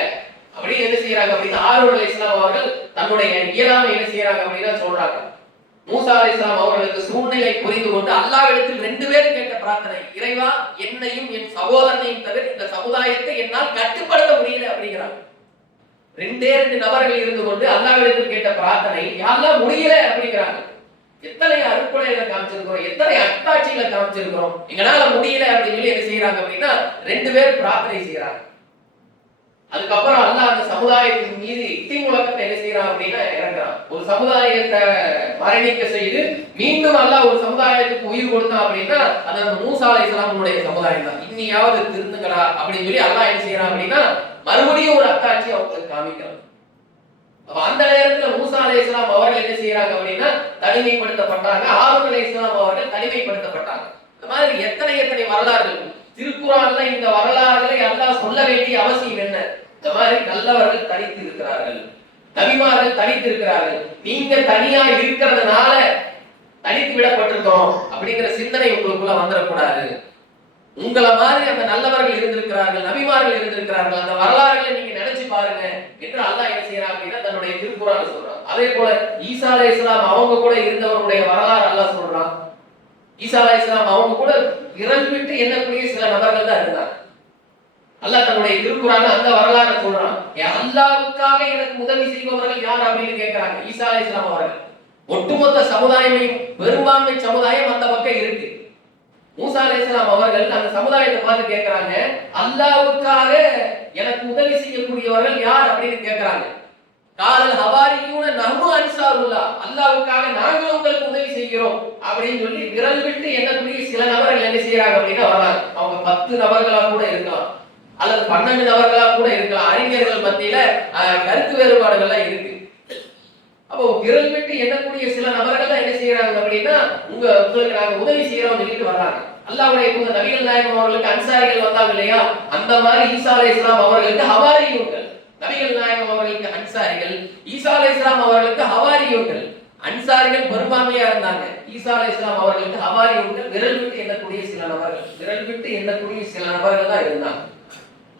அப்படின்னு என்ன செய்யறாங்க அப்படின்னா ஹாரூன் அலைஹிஸ்ஸலாம் அவர்கள் தன்னுடைய இயலாமை என்ன செய்யறாங்க அப்படின்னா சொல்றாங்க. மூசா அலைஹிஸ்ஸலாம் அவர்களுக்கு சூழ்நிலை புரிந்து கொண்டு அல்லாஹ்விடத்தில் 2 பேரும் கேட்ட பிரார்த்தனை, இறைவா என்னையும் என் சகோதரனையும் தவிர இந்த சமுதாயத்தை என்னால் கட்டுப்படுத்த முடியல அப்படிங்கிறாங்க. 2 நபர்கள் இருந்து கொண்டு அல்லாஹ்விடத்தில் கேட்ட பிரார்த்தனை, யாரெல்லாம் முடியல அப்படிங்கிறாங்க. எத்தனை அருட்கொடைகளை காமிச்சிருக்கிறோம், எத்தனை அத்தாட்சிகளை காமிச்சிருக்கிறோம், எங்களால முடியல அப்படின்னு சொல்லி என்ன செய்யறாங்க அப்படின்னா 2 பேர் பிரார்த்தனை செய்யறாங்க. அதுக்கப்புறம் அல்லாஹ் அந்த சமுதாயத்தின் மீது இடி முழக்கத்தை என்ன செய்யறான் அப்படின்னா இறங்குறான். ஒரு சமுதாயத்தை மரணிக்க செய்து மீண்டும் அல்லாஹ் ஒரு சமுதாயத்துக்கு உயிர் கொடுத்தான் அப்படின்னா அது அந்த மூசா அலைஹிஸ்ஸலாமுடைய சமுதாயம் தான். இன்னியாவது திருந்துங்களா அப்படின்னு சொல்லி அல்லாஹ் என்ன செய்யறான் அப்படின்னா மறுபடியும் ஒரு அத்தாட்சி அவங்களுக்கு காமிக்கிறான். அந்த நேரத்துல மூசா அலைஹிஸ்ஸலாம் அவர்கள் என்ன செய்யறாங்க அப்படின்னா தனிமைப்படுத்தப்பட்டாங்க. ஹாரூன் அலைஹிஸ்ஸலாம் அவர்கள் தனிமைப்படுத்தப்பட்டாங்க. இந்த மாதிரி எத்தனை வரலாறுகள் திருக்குறான்ல இந்த வரலாறுகளை அல்லாஹ் சொல்ல வேண்டிய அவசியம் என்ன? இந்த மாதிரி நல்லவர்கள் தனித்து இருக்கிறார்கள், நபிமார்கள் தனித்து இருக்கிறார்கள். நீங்க தனியா இருக்கிறதுனால தனித்து விடப்பட்டிருக்கோம் அப்படிங்கிற சிந்தனை உங்களுக்குள்ள வந்துடக்கூடாது. உங்களை மாதிரி அந்த நல்லவர்கள் இருந்திருக்கிறார்கள், நபிமார்கள் இருந்திருக்கிறார்கள், அந்த வரலாறுகளை நீங்க நினைச்சு பாருங்க என்று அல்லாஹ் என்ன செய்யறாங்க அப்படின்னா தன்னுடைய திருக்குறான்ல சொல்றான். அதே போல ஈசா அலைஹிஸ்ஸலாம் அவங்க கூட இருந்தவருடைய வரலாறு அல்லாஹ் சொல்றான். ஈசா அலைஹிஸ்ஸலாம் அவங்க கூட விரல் விட்டு எண்ணக்கூடிய சில நபர்கள் தான் இருந்தாங்க. அல்லாஹ் தன்னுடைய திருக்குறான்ல அந்த வரலாறு சொல்றான். அல்லாஹ்வுக்காக எனக்கு உதவி செய்பவர்கள் யார் அப்படின்னு கேட்கிறாங்க ஈசா அலைஹிஸ்ஸலாம் அவர்கள். ஒட்டுமொத்த சமுதாயமையும் பெரும்பான்மை சமுதாயம் அந்த பக்கம் இருக்கு. மூசா அலைஹிஸ்ஸலாம் அவர்கள் அந்த சமுதாயத்தை பார்த்து கேட்கிறாங்க, அல்லாஹ்வுக்காக எனக்கு உதவி செய்யக்கூடியவர்கள் யார் அப்படின்னு கேட்கிறாங்க. காலல் ஹவாரியூன நஹ்னு அன்சாருல்லாஹ், அல்லாஹ்வுக்காக நாங்கள் உங்களுக்கு உதவி செய்கிறோம் அப்படின்னு சொல்லி விரல் விட்டு எண்ணக்கூடிய சில நபர்கள் என்ன செய்யறாங்க அப்படின்னா வராங்க. அவங்க 10 நபர்களா கூட இருக்கலாம், அல்லது 12 நபர்களா கூட இருக்கலாம். அறிஞர்கள் மத்தியில கருத்து வேறுபாடுகள்லாம் இருக்கு. அப்போ விரல் விட்டு எண்ணக்கூடிய சில நபர்கள் தான் என்ன செய்யறாங்க அப்படின்னா உங்களுக்கு நாங்க உதவி செய்யறோம் சொல்லிட்டு வர்றாங்க. அல்லாஹ்வுடைய தூதர் நபிகள் நாயகம் அவர்களுக்கு அன்சாரிகள் வந்தாங்க இல்லையா, அந்த மாதிரி ஈசா அலைஹிஸ்ஸலாம் அவர்களுக்கு ஹவாரியூன்கள், நபிகள் நாயகம் அவர்களுக்கு அன்சாரிகள், ஈசா அலைஹிஸ்ஸலாம் அவர்களுக்கு ஹவாரியூன்கள். அன்சாரிகள் பெரும்பான்மையா இருந்தாங்க, ஈசா அலைஹிஸ்ஸலாம் அவர்களுக்கு ஹவாரியூன்கள் விரல் விட்டு எண்ணக்கூடிய சில நபர்கள், விரல் விட்டு எண்ணக்கூடிய சில நபர்கள் தான் இருந்தாங்க.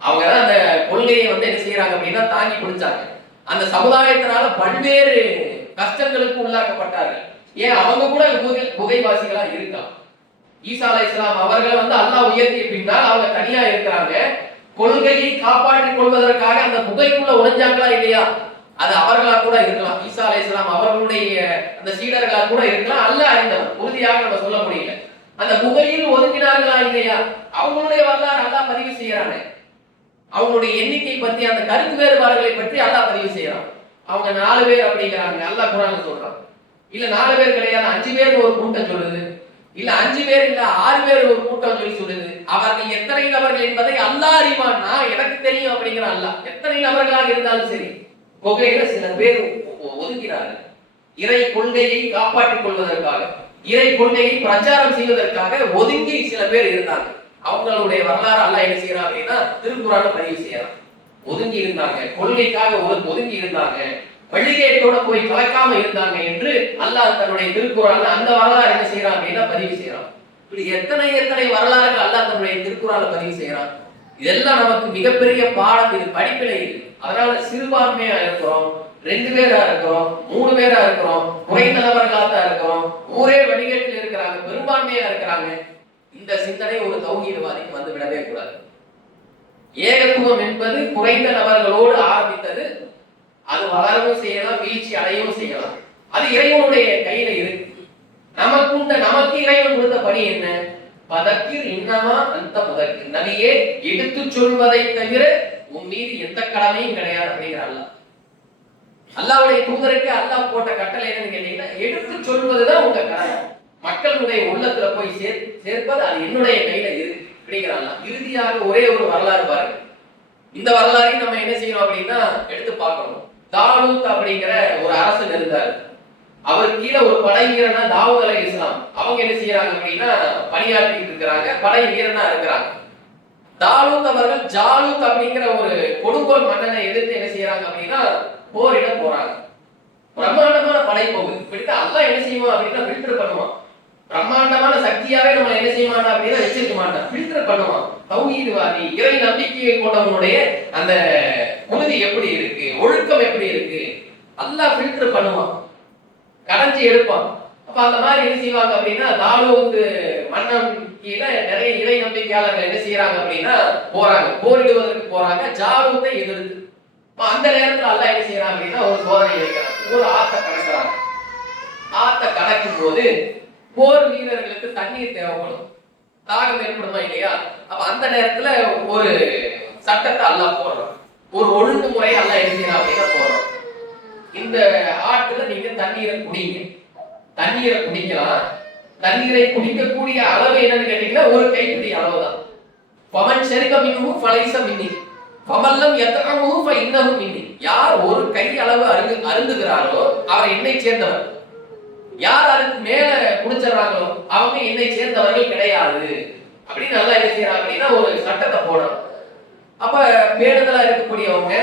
அவங்க தான் அந்த கொள்கையை வந்து என்ன செய்யறாங்க அப்படின்னா தாங்கி பிடிச்சாங்க. அந்த சமுதாயத்தினால பல்வேறு கஷ்டங்களுக்கு உள்ளாக்கப்பட்டார்கள். ஏன் அவங்க கூட புகைவாசிகளா இருக்கலாம். ஈசா அலைஹிஸ்ஸலாம் அவர்கள் வந்து அல்லாஹ் உயர்த்திய பின்னால் அவங்க தனியா இருக்கிறாங்க. கொள்கையை காப்பாற்றிக் கொள்வதற்காக அந்த புகைக்குள்ள உழைஞ்சாங்களா இல்லையா, அது அவர்களா கூட இருக்கலாம். ஈசா அலைஹிஸ்ஸலாம் அவர்களுடைய அந்த சீடர்களா கூட இருக்கலாம். அல்லாஹ் அறிந்தவன், உறுதியாக நம்ம சொல்ல முடியல. அந்த புகையில் ஒதுங்கினார்களா இல்லையா, அவங்களுடைய வரலாறு அல்லாஹ் பதிவு செய்யறாங்க. அவங்களுடைய எண்ணிக்கை பற்றி அந்த கருத்து வேறுபாடுகளை பற்றி அல்லாஹ் பதிவு செய்யறான். அவங்க 4 பேர் அப்படிங்கிறாங்க, அல்லாஹ் குர்ஆன்ல சொல்றான். இல்ல 4 பேர் கிடையாது, 5 பேர் ஒரு கூட்டம் சொல்லுது. இல்ல 5 பேர் இல்ல 6 பேர் ஒரு கூட்டம் சொல்லி சொல்லுது. அவர்கள் எத்தனை நபர்கள் என்பதை அல்லாஹ் அறிவான், நான் எனக்கு தெரியும் அப்படிங்கிற அல்லாஹ். எத்தனை நபர்களாக இருந்தாலும் சரி, புகையில சில பேர் ஒதுங்கினார்கள். இறை கொள்கையை காப்பாற்றிக் கொள்வதற்காக, இறை கொள்கையை பிரச்சாரம் செய்வதற்காக ஒதுங்கி சில பேர் இருந்தாங்க. அவங்களுடைய வரலாறு அல்லாஹ் என்ன செய்யறான் அப்படின்னா திருக்குறான்ல பதிவு செய்யறான். ஒதுங்கி இருந்தாங்க, கொள்கைக்காக ஒதுங்கி இருந்தாங்க, வழிகேட்டோட போய் கலக்காம இருந்தாங்க என்று அல்லாஹ் தன்னுடைய திருக்குறான்ல அந்த வரலாறு என்ன செய்யறான் அப்படின்னா பதிவு செய்யறான். இப்படி எத்தனை வரலாறுகள் அல்லாஹ் தன்னுடைய திருக்குறான்ல பதிவு செய்யறான். இதெல்லாம் நமக்கு மிகப்பெரிய பாடம், இது படிப்பினை இது. அதனால சிறுபான்மையா இருக்கிறோம், 2 பேரா இருக்கிறோம், 3 பேரா இருக்கிறோம், குறைந்த நபர்களா தான் இருக்கிறோம், ஊரே வழிகேட்டில் இருக்கிறாங்க, பெரும்பான்மையா இருக்கிறாங்க. இந்த சிந்தனை ஒரு தௌஹீத்வாதிக்கு வந்து விடவே கூடாது. ஏகத்துவம் என்பது குறைந்த நபர்களோடு ஆரம்பித்தது, அது வளரவும் செய்யலாம், வீழ்ச்சி அடையவும் செய்யலாம். அது இறைவனுடைய கையில இருக்கு. நமக்கு இறைவன் கொடுத்த பணி என்ன? பதக்கிர் இன்னமா அந்த பதக்கிர், நபியே எடுத்து சொல்வதை தவிர உன் மீது எந்த கடமையும் கிடையாது அப்படிங்கிற அல்லாஹ். அல்லாஹ்வுடைய தூதருக்கு அல்லாஹ் போட்ட கட்டளை என்னன்னு கேட்டீங்கன்னா, எடுத்து சொல்வதுதான் உங்க கடமை. மக்களுடைய உள்ளத்துல போய் சேர்ப்பது அது என்னுடைய கையில இருக்கு அப்படிங்கிறாங்க. இறுதியாக ஒரே ஒரு வரலாறு பாருங்க. இந்த வரலாறையும் நம்ம என்ன செய்யணும் அப்படின்னா எடுத்து பார்க்கணும். தாலூத் அப்படிங்கிற ஒரு அரசன் இருந்தார். அவர் கீழே ஒரு படை வீரனா தாவூத் அலைஹிஸ்ஸலாம் அவங்க என்ன செய்யறாங்க அப்படின்னா பணியாற்றிட்டு இருக்கிறாங்க, படை வீரனா இருக்கிறாங்க. தாலூத் அவர்கள் ஜாலூத் அப்படிங்கிற ஒரு கொடுங்கோல் மன்னனை எதிர்த்து என்ன செய்யறாங்க அப்படின்னா போரிட போறாங்க. பிரம்மாண்டமான படை போகுது. இப்படித்தான் அல்லாஹ் என்ன செய்வான் அப்படின்னா ஃபில்டர் பண்ணுவான். பிரம்மாண்டமான சக்தியாவே நம்ம என்ன செய்ய மாட்டோம் அப்படின்னா வச்சிருக்க மாட்டோம், ஃபில்டர் பண்ணுவான். தௌஹீத்வாதி இறை நம்பிக்கையை கொண்டவனுடைய அந்த உறுதி எப்படி இருக்கு, ஒழுக்கம் எப்படி இருக்கு, அல்லாஹ் ஃபில்டர் பண்ணுவான், கடைஞ்சி எடுப்பான். அப்ப அந்த மாதிரி என்ன செய்வாங்க அப்படின்னா தாலூத் மன்னன் கீழே நிறைய இறை நம்பிக்கையாளர்கள் என்ன செய்யறாங்க அப்படின்னா போறாங்க, போரிடுவதற்கு போறாங்க ஜாலூத்தை எதிர்த்து. அந்த நேரத்துல அல்லாஹ் என்ன செய்யறாங்க அப்படின்னா ஒரு சோதனை வைக்கிறாங்க. ஒரு ஆத்த கடக்கிறாங்க. ஆத்த கடக்கும் போது போர் வீரர்களுக்கு தண்ணீர் தேவைப்படும், தாகம் ஏற்படுமா இல்லையா? அப்ப அந்த நேரத்துல ஒரு சட்டத்தை அல்லாஹ் போடுறோம், ஒரு ஒழுங்குமுறை அல்லாஹ் என்ன செய்யறான் அப்படின்னா போடுறோம். இந்த ஆட்டுல நீங்க தண்ணீரை குடிங்க, தண்ணீரை குடிக்கலாம். தண்ணீரை குடிக்கக்கூடிய அளவு என்னன்னு கேட்டீங்கன்னா ஒரு கைப்பிடி அளவுதான். பமன் ஷரிப மின்ஹு ஃபலைஸ மின்னி ஃபமல்லம் யத்அமுஹு ஃபஇன்னஹு மின்னி. யார் ஒரு கை அளவு அருந்துகிறாரோ அவர் என்னை சேர்ந்தவர், யார் அதுக்கு மேல குடிச்சறாங்களோ அவங்க என்னை சேர்ந்தவர்கள் கிடையாது அப்படின்னு நல்லா என்ன செய்யறாங்க அப்படின்னா ஒரு சட்டத்தை போடணும். அப்ப பேணுதலா இருக்கக்கூடியவங்க,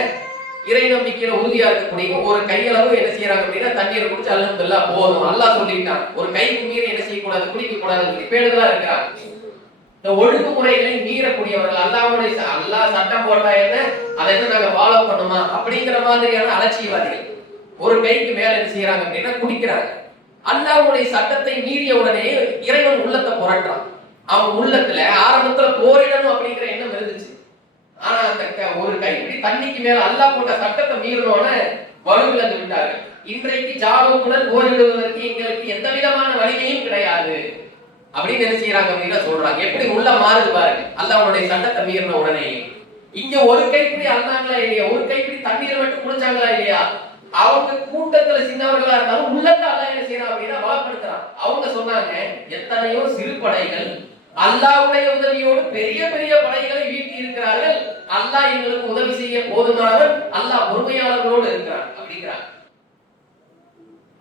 இறை நம்பிக்கையில உறுதியா இருக்கக்கூடிய ஒரு கையளவு என்ன செய்யறாங்க அப்படின்னா தண்ணீரை குடிச்சு அல்ஹம்துலில்லாஹ் போதும், அல்லாஹ் சொல்லிட்டான். ஒரு கைக்கு மீறி என்ன செய்யக்கூடாது, குடிக்க கூடாது, பேணுதலா இருக்கிறாங்க. இந்த ஒழுங்குமுறைகளை மீறக்கூடியவர்கள், அல்லாஹ் சட்டம் போட்டா என்ன அதை என்ன நாங்க ஃபாலோ பண்ணுமா அப்படிங்கிற மாதிரியான அலட்சியவாதிகள் ஒரு கைக்கு மேல என்ன செய்யறாங்க அப்படின்னா குடிக்கிறாங்க. அல்லாஹ்வுடைய சட்டத்தை மீறிய உடனே இறைவன் உள்ளத்தை புரட்டுறான். அவன் உள்ளத்துல ஆரம்பத்துல போரிடணும் அப்படிங்கிற எண்ணம் இருந்துச்சு. ஆனா அந்த ஒரு கைப்பிடி தண்ணிக்கு மேல அல்லாஹ் போட்ட சட்டத்தை மீறினோட வலுவிழந்து விட்டார்கள். இன்றைக்கு ஜாலூத்துடன் போரிடுவதற்கு எங்களுக்கு எந்த விதமான வலிமையும் கிடையாது அப்படின்னு என்ன செய்யறாங்க அப்படின்னா சொல்றாங்க. எப்படி உள்ள மாறுது பாருங்க அல்லாஹ்வுடைய சட்டத்தை மீறின உடனே. இங்க ஒரு கைப்பிடி அல்லாங்களா இல்லையா, ஒரு கைப்பிடி தண்ணீர் மட்டும் குடிச்சாங்களா இல்லையா, அவங்க கூட்டத்துல சின்னவர்களா இருந்தாலும் உள்ளத்தை அல்லாஹ் என்ன செய்யறான் அப்படின்னா வளப்படுத்துறான். அவங்க சொன்னாங்க எத்தனையோ சிறு படைகள் அல்லாஹ்வுடைய உதவியோடு பெரிய பெரிய படைகளை வீட்டி இருக்கிறார்கள், அல்லாஹ் எங்களுக்கு உதவி செய்ய போதுமானவன், அல்லாஹ் பொறுமையாளர்களோடு இருக்கிறான் அப்படிங்கிறாங்க.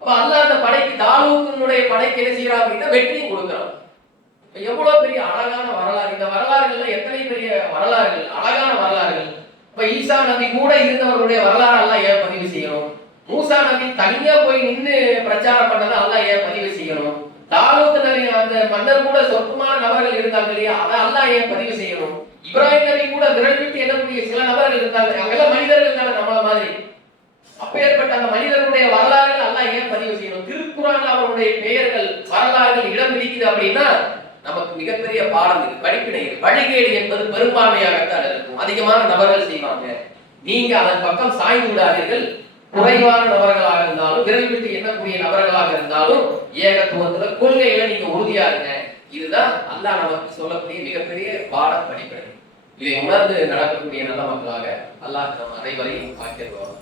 அப்ப அல்லாஹ் அந்த படைக்கு தாலூத்தினுடைய படைக்கு என்ன செய்யறான் அப்படின்னா வெற்றியும் கொடுக்கிறான். எவ்வளவு பெரிய அழகான வரலாறு! இந்த வரலாறுகள்ல எத்தனை பெரிய வரலாறுகள், அழகான வரலாறுகள். இப்ப ஈசா நபி கூட இருந்தவர்களுடைய வரலாறு அல்லாஹ் ஏன் பதிவு செய்யணும்? மூசா நபி தனியா போய் நின்று பிரச்சாரம் பண்ணதை அல்லாஹ் ஏன் பதிவு செய்யணும்? தாலூத் நபி அந்த மன்னர் கூட சொற்பமான நபர்கள் இருந்தாங்க இல்லையா, அதை அல்லாஹ் ஏன் பதிவு செய்யணும்? இப்ராஹிம் நபி கூட விரல் விட்டு எண்ணக்கூடிய சில நபர்கள் இருந்தாங்க, அங்கெல்லாம் மனிதர்கள் தானே நம்மள மாதிரி. அப்பேற்பட்ட அந்த மனிதர்களுடைய வரலாறுகள் அல்லாஹ் ஏன் பதிவு செய்யணும்? திருக்குறான்ல அவருடைய பெயர்கள் வரலாறுகள் இடம் பிடிக்குது அப்படின்னா நமக்கு மிகப்பெரிய பாடம் இது, படிப்பினை. வழிகேடு என்பது பெரும்பான்மையாகத்தான் இருக்கும், அதிகமான நபர்கள் செய்வாங்க. நீங்க அதன் பக்கம் சாய்ந்து விடாதீர்கள். குறைவான நபர்களாக இருந்தாலும், விரல் விட்டு எண்ணக்கூடிய நபர்களாக இருந்தாலும் ஏகத்துவத்துல கொள்கையில நீங்க உறுதியா இருங்க. இதுதான் அல்லாஹ் நமக்கு சொல்லக்கூடிய மிகப்பெரிய பாடம், படிப்பினை. இதை உணர்ந்து நடக்கக்கூடிய நல்ல மக்களாக அல்லாஹ் நம் அனைவரையும் ஆக்கிடுவார்.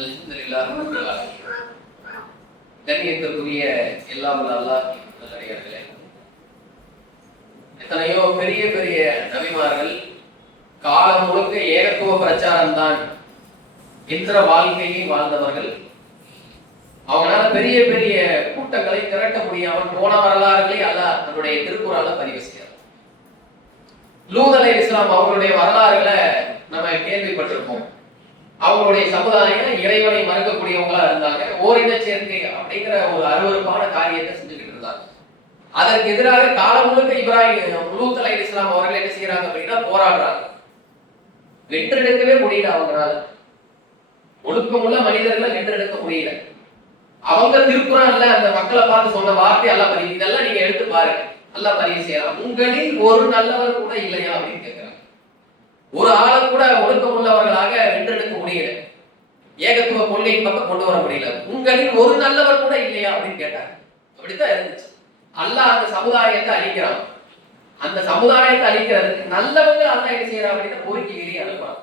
அல்ஹம்துலில்லாஹ். கண்ணியத்திற்குரிய எல்லாம் அல்லாஹ் நல்லடியார்களே, எத்தனையோ பெரிய பெரிய நபிமார்கள் காலம் முழுக்க ஏகத்துவ பிரச்சாரம் தான் என்ற வாழ்க்கையை வாழ்ந்தவர்கள். அவங்களால பெரிய பெரிய கூட்டங்களை திரட்ட முடியாமல் போன வரலாறுகளை அல்லாஹ் தன்னுடைய திருக்குறான்ல பதிவு செய்யறார். லூத் அலைஹிஸ்ஸலாம் அவர்களுடைய வரலாறுகளை நம்ம கேள்விப்பட்டிருப்போம். அவங்களுடைய சமுதாயம் இறைவனை மறுக்கக்கூடியவங்களா இருந்தாங்க. ஓரின சேர்க்கை அப்படிங்கிற ஒரு அருவருப்பான காரியத்தை செஞ்சுக்கிட்டு இருந்தாங்க. அதற்கு எதிராக காலம் முழுக்க லூத் அலைஹிஸ்ஸலாம் அவர்கள் என்ன செய்யறாங்க அப்படின்னா போராடுறாங்க. வென்றெடுக்கவே முடியல அவங்களால. ஒழுக்கமுள்ள மனிதர்களை வென்றெடுக்க முடியல. அவங்க திருக்குறான்ல அந்த மக்களை பார்த்து சொன்ன வார்த்தை அல்லாஹ் பதிவு, இதெல்லாம் நீங்க எடுத்து பாருங்க, அல்லாஹ் பதிவு செய்யலாம். உங்களில் ஒரு நல்லவர் கூட இல்லையா அப்படின்னு கேட்கிறாங்க. ஒரு ஆளை கூட ஒழுக்கம் உள்ளவர்களாக வென்றெடுக்க முடியல, ஏகத்துவ கொள்கை பக்கம் கொண்டு வர முடியல. உங்களில் ஒரு நல்லவர் கூட இல்லையா அப்படின்னு கேட்டாங்க. அப்படித்தான் இருந்துச்சு. அல்லாஹ் அந்த சமுதாயத்தை அழிக்கிறான். அந்த சமுதாயத்தை அழிக்கிறதுக்கு நல்லவங்க அல்லாஹ் என்ன செய்யறான் அப்படின்னா பொறுக்கி வெளியே அனுப்புறான்.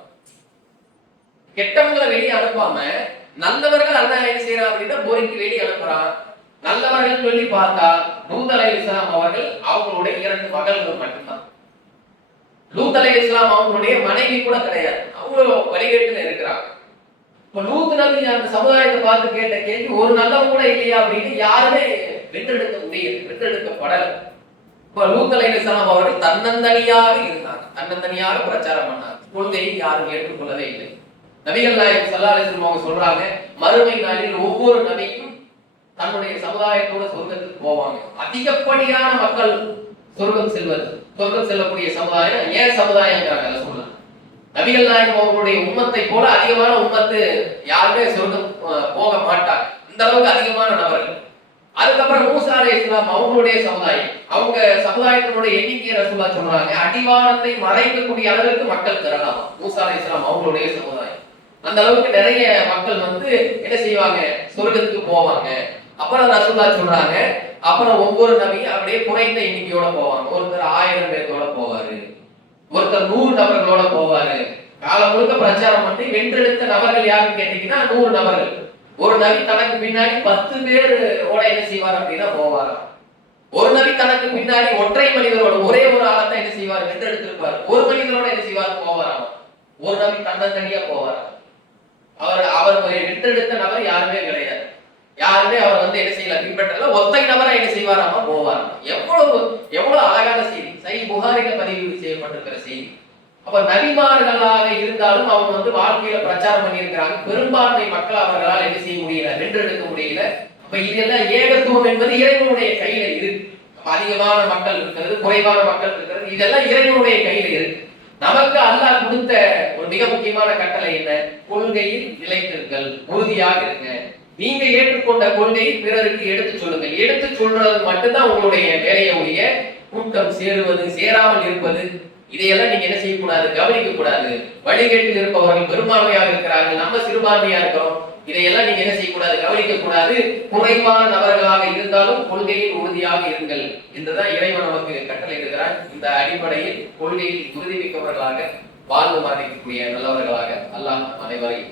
கெட்டவங்களை வெளியே அனுப்பாம நல்லவர்கள் அல்லாஹ் என்ன செய்யறான் அப்படின்னா பொறுக்கி வெளியே அனுப்புறான். நல்லவர்கள் சொல்லி பார்த்தா லூத் அலைஹிஸ்ஸலாம் அவர்கள் அவங்களுடைய 2 மகள்கள் மட்டும்தான். லூத் அலைஹிஸ்ஸலாம் அவங்களுடைய மனைவி கூட கிடையாது. அவ்வளவு வழிகேட்டுல இருக்கிறாங்க. இப்ப லூத் நபி அந்த சமுதாயத்தை பார்த்து கேட்ட கேள்வி, ஒரு நல்லவங்க கூட இல்லையா அப்படின்னு யாருமே வென்றெடுக்க முடியல, வென்றெடுக்கப்படல. இப்ப லூத் அலைஹிஸ்ஸலாம் அவர்கள் தன்னந்தனியாக இருந்தாங்க, தன்னந்தனியாக பிரச்சாரம் பண்ணாங்க. கொள்கையை யாரும் ஏற்றுக்கொள்ளவே இல்லை. நபிகள் நாயகம் ஸல்லல்லாஹு அலைஹி வஸல்லம் அவங்க சொல்றாங்க, மறுமை நாளில் ஒவ்வொரு நபியும் தன்னுடைய சமுதாயத்தோட சொர்க்கத்துக்கு போவாங்க. அதிகப்படியான மக்கள் சொர்க்கம் செல்லக்கூடிய சமுதாயம் ஏன் சமுதாயங்கிறாங்க அதை சொல்லலாம். நபிகள் நாயகம் அவர்களுடைய உம்மத்தை போல அதிகமான உம்மத்து யாருமே சொர்க்கம் போக மாட்டாங்க, இந்த அளவுக்கு அதிகமான நபர்கள். அதுக்கப்புறம் மூசா அலைஹிஸ்ஸலாம் அவங்களுடைய சமுதாயம், அவங்க சமுதாயத்தினுடைய எண்ணிக்கையை ரசூலுல்லாஹ் சொல்றாங்க அடிவானத்தை மறைக்கக்கூடிய அளவுக்கு மக்கள் திரளாம். மூசா அலைஹிஸ்ஸலாம் அவங்களுடைய சமுதாயம் அந்த அளவுக்கு நிறைய மக்கள் வந்து என்ன செய்வாங்க, சொர்க்கத்துக்கு போவாங்க. அப்புறம் ரசூலுல்லாஹ் சொல்றாங்க, அப்புறம் ஒவ்வொரு நபியும் அப்படியே குறைந்த எண்ணிக்கையோட போவாங்க. ஒருத்தர் 1000 பேரோட போவாரு, ஒருத்தர் 100 நபர்களோட போவாரு. காலம் முழுக்க பிரச்சாரம் பண்ணி வென்றெடுத்த நபர்கள் யாருன்னு கேட்டீங்கன்னா 100 நபர்கள். ஒரு நபி தனக்கு பின்னாடி 10 பேரோட என்ன செய்வார் அப்படின்னா போவாராம். ஒரு நபி தனக்கு பின்னாடி ஒற்றை மனிதரோட ஒரே ஒரு ஆளத்தை என்ன செய்வார், வென்றெடுத்திருப்பார். ஒரு மனிதரோட என்ன செய்வார், போவாராம். ஒரு நபி தன்னந்தனியா போவாராம். அவர் வென்றெடுத்த நபர் யாருமே கிடையாது, யாருமே அவர் வந்து என்ன செய்யல, பின்பற்றல. ஒத்தை நபரை என்ன செய்வாராமா, போவாராம். எவ்வளவு அழகான செய்தி, சஹீஹ் புகாரில பதிவு செய்யப்பட்டிருக்கிற செய்தி. அப்ப நபிமார்களாக இருந்தாலும் அவங்க வந்து வாழ்க்கையில பிரச்சாரம் பண்ணியிருக்கிறாங்க. பெரும்பான்மை மக்கள் அவர்களால் என்ன செய்ய முடியல, வென்றெடுக்க முடியல. அப்ப இதெல்லாம் ஏகத்துவம் என்பது இறைவனுடைய கையில இருக்கு. அதிகமான மக்கள் இருக்கிறது, குறைவான மக்கள் இருக்கிறது, இதெல்லாம் இறைவனுடைய கையில இருக்கு. நமக்கு அல்லாஹ் கொடுத்த ஒரு மிக முக்கியமான கட்டளை என்ன, கொள்கையில் நிலைத்திருங்கள், உறுதியாக இருங்க. நீங்க ஏற்றுக்கொண்ட கொள்கையை பிறருக்கு எடுத்து சொல்லுங்கள். எடுத்து சொல்றது மட்டும்தான் உங்களுடைய வேலையுடைய. கூட்டம் சேருவது, சேராமல் இருப்பது, இதையெல்லாம் நீங்க என்ன செய்யக்கூடாது, கவனிக்க கூடாது. வழிகேட்டில் இருப்பவர்கள் பெரும்பான்மையாக இருக்கிறார்கள், நம்ம சிறுபான்மையா இருக்கிறோம், இதையெல்லாம் நீங்க என்ன செய்யக்கூடாது, கவனிக்க கூடாது. குறைவான நபர்களாக இருந்தாலும் கொள்கையில் உறுதியாக இருங்கள் என்றுதான் இறைவன் நமக்கு கட்டளை இருக்கிறார். இந்த அடிப்படையில் கொள்கையில் உறுதிமிக்கவர்களாக வாழ்ந்து மாறிக்கக்கூடிய நல்லவர்களாக அல்லாஹ் அனைவரையும்